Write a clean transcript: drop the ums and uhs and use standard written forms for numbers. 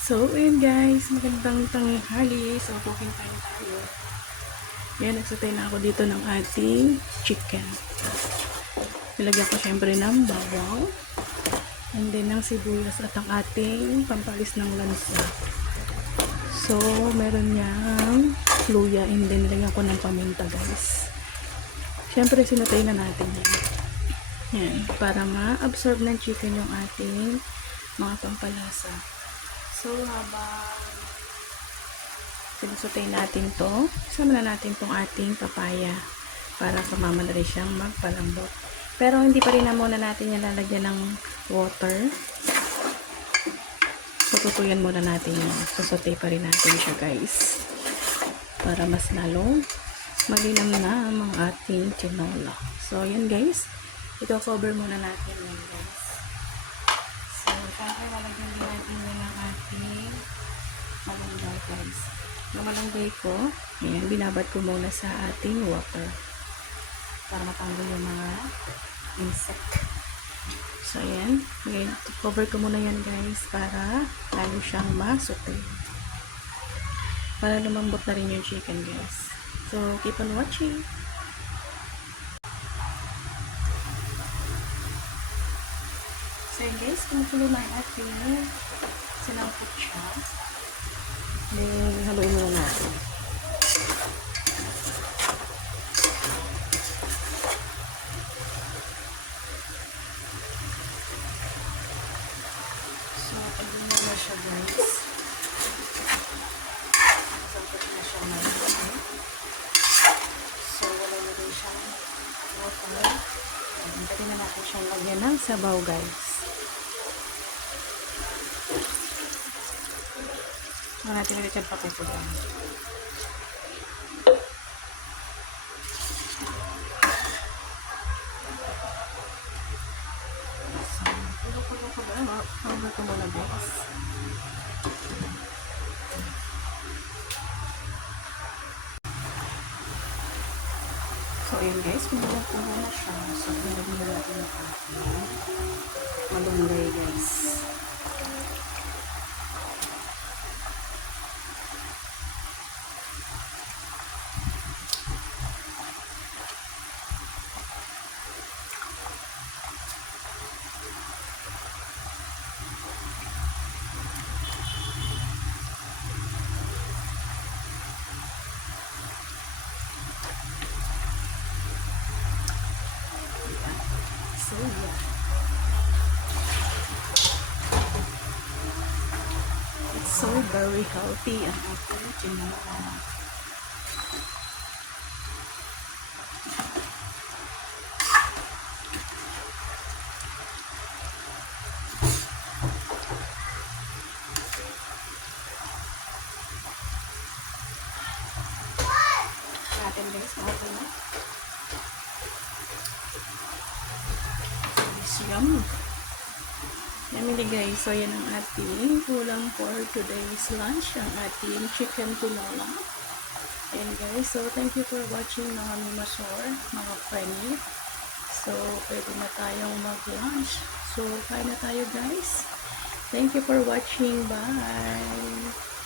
So, ayun guys, magandang tanghali. So, cooking time tayo. Yan, nagsatay na ako dito ng ating chicken. Nilagyan ko syempre ng bawang. And then, ng sibuyas at ang ating pampalis ng lansa. So, meron niyang luya. And then, nilagyan ko ng paminta guys. Syempre, sinatay na natin yan. Yan, para ma-absorb ng chicken yung ating mga pampalasa. So, habang sinusutay natin to, isama na natin tong ating papaya para sumama na rin siyang magpalambot. Pero hindi pa rin na muna natin yan lalagyan ng water. So, tutuyan muna natin yan. Susutay pa rin natin siya guys. Para mas lalong malinam na ang ating tinola. So, yan guys. Ito-cover muna natin yan guys. So, syempre lalagyan din natin yan ng ating malunggay guys. Yung malunggay ko, ayan, binabad ko muna sa ating water para matanggal yung mga insect. So, ayan. Okay, cover ko muna yan guys para lalo siyang masute. Para lumambot na rin yung chicken guys. So, keep on watching. So, yun guys, kumukulo na yung ating sinangkot siya. Then, haluin muna natin. So, pagin na siya guys. Masangkot na siya malaki. So, wala na rin siyang water. Pwede na natin siyang lagyan ng sabaw guys. So, natin ulit yung pakukulang. So, kulo-kulo ko ba? Hanggang ito muna guys. So, ayun guys, kumulo-kulo na siya. So, nilagyan na natin yung ating malunggay guys. So, yeah. It's so very healthy ang ating tinola. Natin guys, okay na. Yum! Yummy guys. So, yan ang ating ulam for today's lunch. Ang ating chicken tinola. Ayan guys. So, thank you for watching mga mimasor, mga friendly. So, pwede na tayong mag-lunch. So, kain na tayo guys. Thank you for watching. Bye!